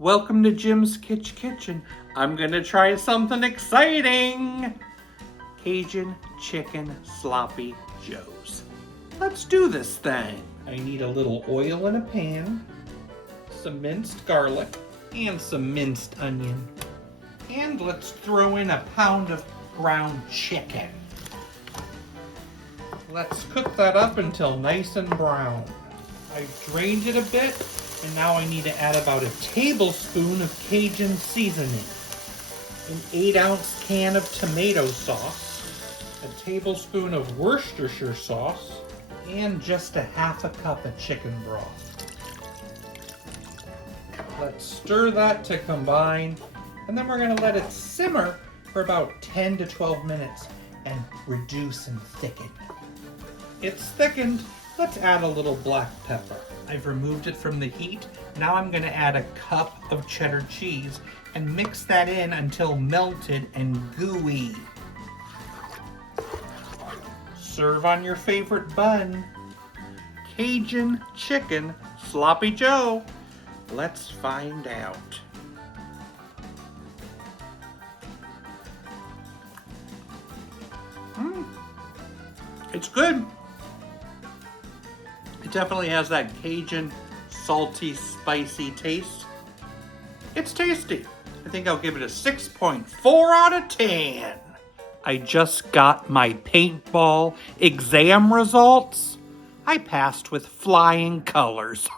Welcome to Jim's Kitchen. I'm gonna try something exciting. Cajun Chicken Sloppy Joes. Let's do this thing. I need a little oil in a pan, some minced garlic, and some minced onion. And let's throw in a pound of ground chicken. Let's cook that up until nice and brown. I've drained it a bit, and now I need to add about a tablespoon of Cajun seasoning, an 8-ounce can of tomato sauce, a tablespoon of Worcestershire sauce, and just a half a cup of chicken broth. Let's stir that to combine, and then we're going to let it simmer for about 10 to 12 minutes and reduce and thicken. It's thickened. Let's add a little black pepper. I've removed it from the heat. Now I'm going to add a cup of cheddar cheese and mix that in until melted and gooey. Serve on your favorite bun. Cajun Chicken Sloppy Joe. Let's find out. It's good. It definitely has that Cajun salty, spicy taste. It's tasty. I think I'll give it a 6.4 out of 10. I just got my paintball exam results. I passed with flying colors.